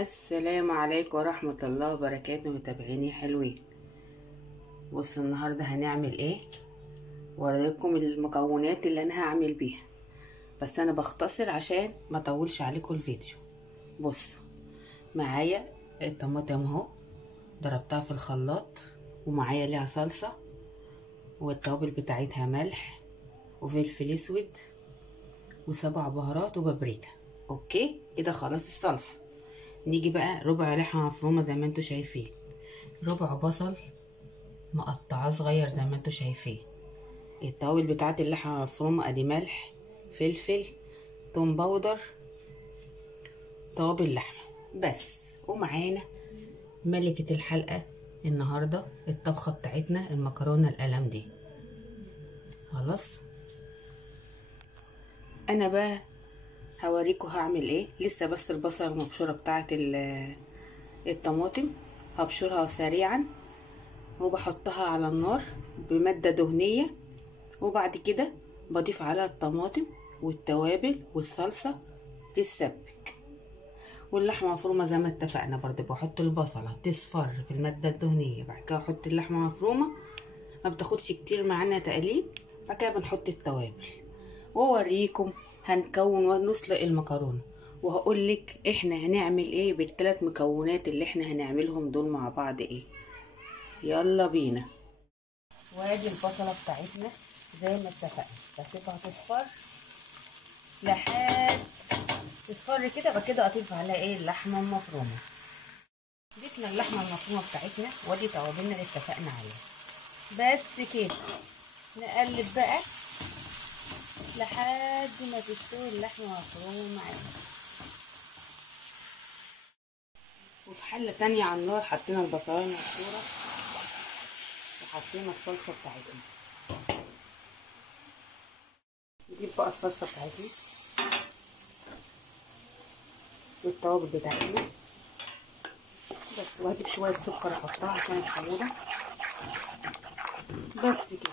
السلام عليكم ورحمة الله وبركاته متابعيني حلوين. بصوا النهاردة هنعمل ايه، ورايكم المكونات اللي انا هعمل بيها، بس انا بختصر عشان ما اطولش عليكم الفيديو. بصوا معايا الطماطم اهو، ضربتها في الخلاط، ومعايا ليها صلصة، والتوابل بتاعتها ملح وفلفل اسود وسبع بهارات وبابريكا. اوكي كده خلاص الصلصة. نيجي بقى ربع لحمة مفرومة زي ما انتوا شايفين، ربع بصل مقطعاه صغير زي ما انتوا شايفين، التوابل بتاعت اللحمة المفرومة ادي ملح فلفل توم باودر توابل لحمة بس. ومعانا ملكة الحلقة النهاردة الطبخة بتاعتنا المكرونة القلم دي. خلاص انا بقى هوريكم هعمل ايه. لسه بس البصل المبشورة بتاعت الطماطم هبشرها سريعا وبحطها على النار بمادة دهنية، وبعد كده بضيف عليها الطماطم والتوابل والصلصة تتسبك، واللحمة مفرومة زي ما اتفقنا برضه بحط البصلة تصفر في المادة الدهنية، بعد كده احط اللحمة مفرومة ما بتاخدش كتير معانا تقليب، بعد كده بنحط التوابل واوريكم هنكون ونسلق المكرونة، وهقولك احنا هنعمل ايه بالثلاث مكونات اللي احنا هنعملهم دول مع بعض ايه. يلا بينا. وادي البصلة بتاعتنا زي ما اتفقنا بسيبها تصفر لحد تصفر كده، بعد كده اضيف عليها ايه اللحمة المفرومة. ضفنا اللحمة المفرومة بتاعتنا وادي توابلنا اللي اتفقنا عليها، بس كده نقلب بقى لحد ما تستوي اللحمة المفرومة معانا. وفي حلة تانية على النار حطينا البصلاية المبشورة وحطينا الصلصة بتاعتنا. نجيب بقى الصلصة بتاعتنا والتوابل بتاعتنا بس، وهجيب شوية سكر احطها عشان الحموضة بس كده،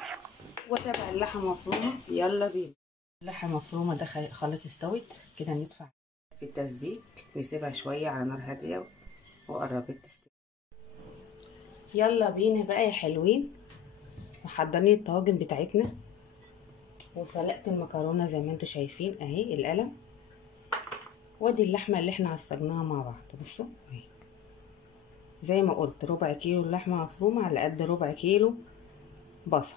واتابع اللحمة المفرومة. يلا بينا. اللحمة المفرومة ده خلاص استوت كده، ندفع في التسبيك نسيبها شوية على نار هادية وقربت تستوي. يلا بينا بقى يا حلوين. محضرين الطواجن بتاعتنا وسلقت المكرونة زي ما انتوا شايفين اهي القلم، وادي اللحمة اللي احنا عصجناها مع بعض. بصوا اهي زي ما قلت ربع كيلو لحمة مفرومة على قد ربع كيلو بصل.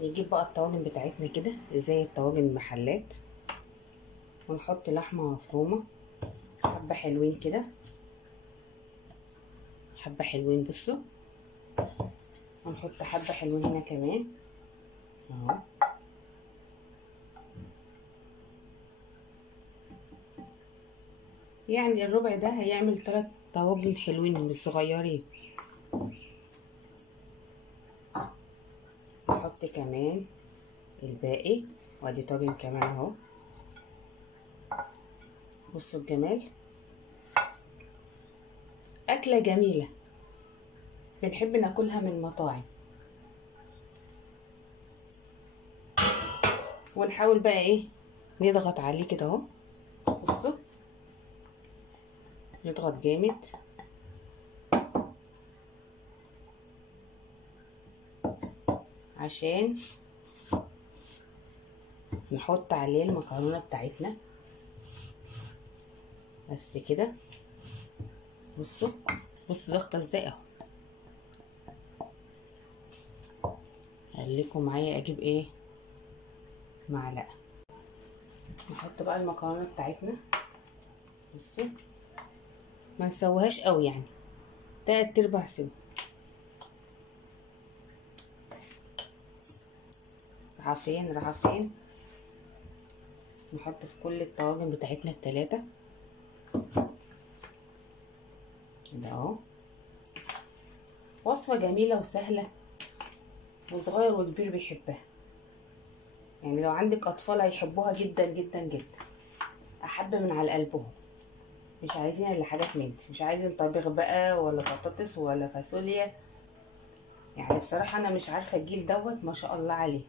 نجيب بقى الطواجن بتاعتنا كده زي الطواجن المحلات، ونحط لحمة مفرومة حبة حلوين كده، حبة حلوين بصوا، ونحط حبة حلوين هنا كمان اهو. يعني الربع ده هيعمل 3 طواجن حلوين مش صغيرين. نحط كمان الباقي وادي طاجن كمان اهو. بصوا الجمال، اكله جميله بنحب ناكلها من المطاعم. ونحاول بقى ايه نضغط عليه كده اهو. بصوا نضغط جامد عشان نحط عليه المكرونه بتاعتنا بس كده. بصوا ضغطه ازاي اهو. خليكم معايا اجيب ايه معلقه. نحط بقى المكرونه بتاعتنا. بصوا ما نسويهاش قوي، يعني 3/4 سوا. رايحه فين نحط في كل الطواجن بتاعتنا ال3 كده اهو. وصفه جميله وسهله وصغير وكبير بيحبها، يعني لو عندك اطفال هيحبوها جدا جدا جدا، احب من على قلبهم. مش عايزين الا حاجات من دي، مش عايزين طبيخ بقى ولا بطاطس ولا فاصوليا. يعني بصراحه انا مش عارفه الجيل دوت ما شاء الله عليه.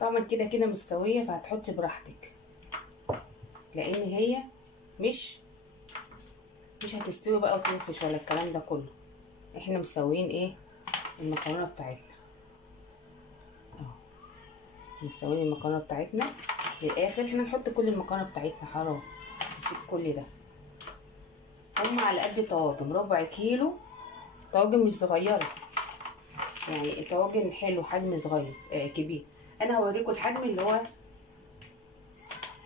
طبعا كده مستويه فهتحطي براحتك، لان هي مش هتستوي بقى وتنفش ولا الكلام ده كله. احنا مسويين ايه المكرونه بتاعتنا اهو، مسويين المكرونه بتاعتنا للاخر. احنا نحط كل المكرونه بتاعتنا، حرام نسيب كل ده. هم على قد طواجن، ربع كيلو، طواجن مش صغيره يعني، طواجن حلو حجم صغير كبير. انا هوريكم الحجم اللي هو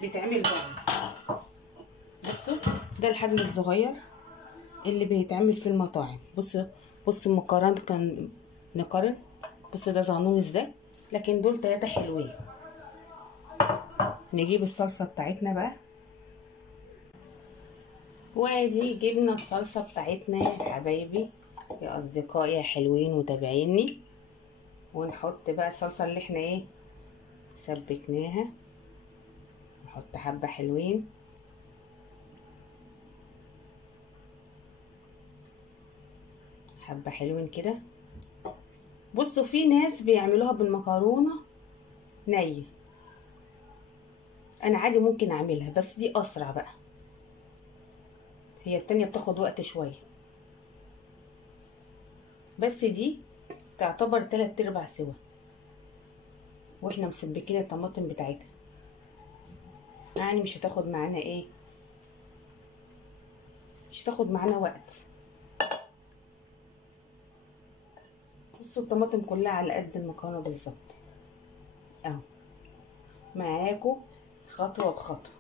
بيتعمل بره. بصوا ده الحجم الصغير اللي بيتعمل في المطاعم. بصوا المقارنة كان نقارن. بصوا ده صغنون ازاي، لكن دول 3 حلوين. نجيب الصلصة بتاعتنا بقى، وادي جبنا الصلصة بتاعتنا يا حبايبي يا اصدقائي يا حلوين متابعيني. ونحط بقى الصلصة اللي احنا ايه سبكناها، نحط حبة حلوين. حبة حلوين كده. بصوا في ناس بيعملوها بالمكرونة نية، انا عادي ممكن اعملها بس دي اسرع بقى، هي التانية بتاخد وقت شوية، بس دي تعتبر 3/4 سوا، واحنا مسبكين الطماطم بتاعتها، يعني مش هتاخد معانا ايه، مش هتاخد معانا وقت. بصوا الطماطم كلها على قد المكرونه بالظبط اهو، معاكم خطوه بخطوه،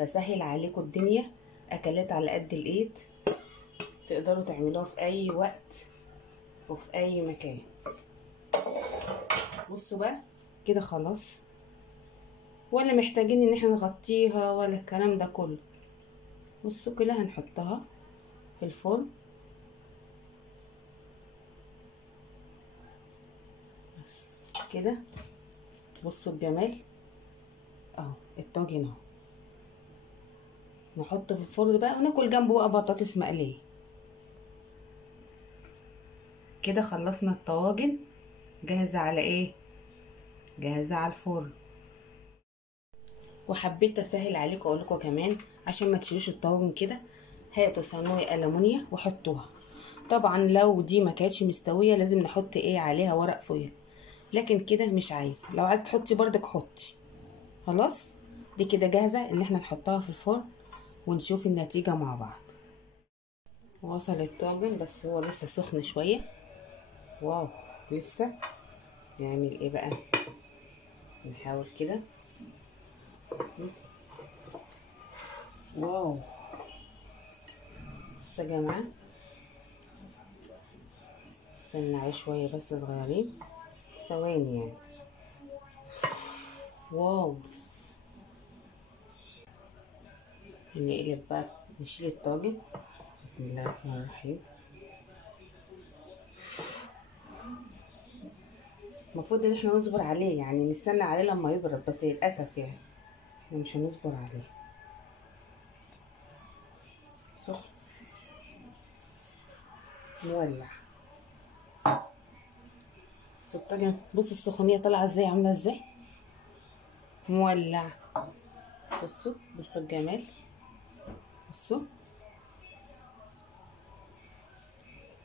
بسهل عليكم الدنيا، اكلات على قد الايد، تقدروا تعملوها في اي وقت وفي اي مكان. بصوا بقى كده خلاص، ولا محتاجين ان احنا نغطيها ولا الكلام ده كله. بصوا كده هنحطها في الفرن بس كده. بصوا الجمال اهو، الطاجن اهو، نحطه في الفرن بقى وناكل جنبه بقى بطاطس مقليه. كده خلصنا الطواجن، جاهزه على ايه، جاهزه على الفرن. وحبيت اسهل عليكم اقول لكم كمان عشان ما تشيلوش الطواجن كده، هاتوا صينيه ألمونيا وحطوها. طبعا لو دي ما كانتش مستويه لازم نحط ايه عليها ورق فويل، لكن كده مش عايزه، لو عايزه تحطي بردك حطي. خلاص دي كده جاهزه ان احنا نحطها في الفرن ونشوف النتيجه مع بعض. وصل الطاجن بس هو لسه سخن شويه. واو لسه. نعمل ايه بقى، نحاول كده. واو بصوا يا جماعه، استنى عليه شويه بس صغيرين، ثواني يعني. واو. نقلب بقى، نشيل الطاجن. بسم الله الرحمن الرحيم. المفروض ان احنا نصبر عليه، يعني نستنى عليه لما يبرد، بس للاسف يعني احنا مش هنصبر عليه، سخن مولع. بصوا الطاجن، بص السخونيه طالعه ازاي، عامله ازاي مولع. بصوا الجمال. بصوا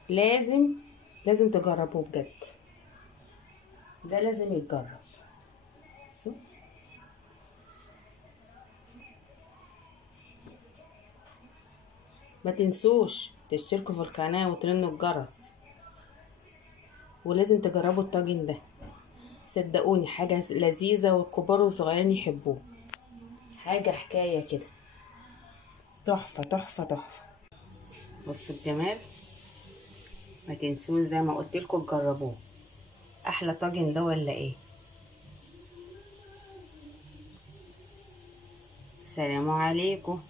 لازم تجربوه بجد، ده لازم يتجرب. بصوا ما تنسوش تشتركوا في القناة وترنوا الجرس، ولازم تجربوا الطاجن ده، صدقوني حاجة لذيذة والكبار والصغيرين يحبوه، حاجة حكاية كده، تحفة تحفة تحفة. بصوا الجمال، ما تنسوش زي ما قلت لكم تجربوه. احلى طاجن ده ولا ايه؟ سلام عليكم.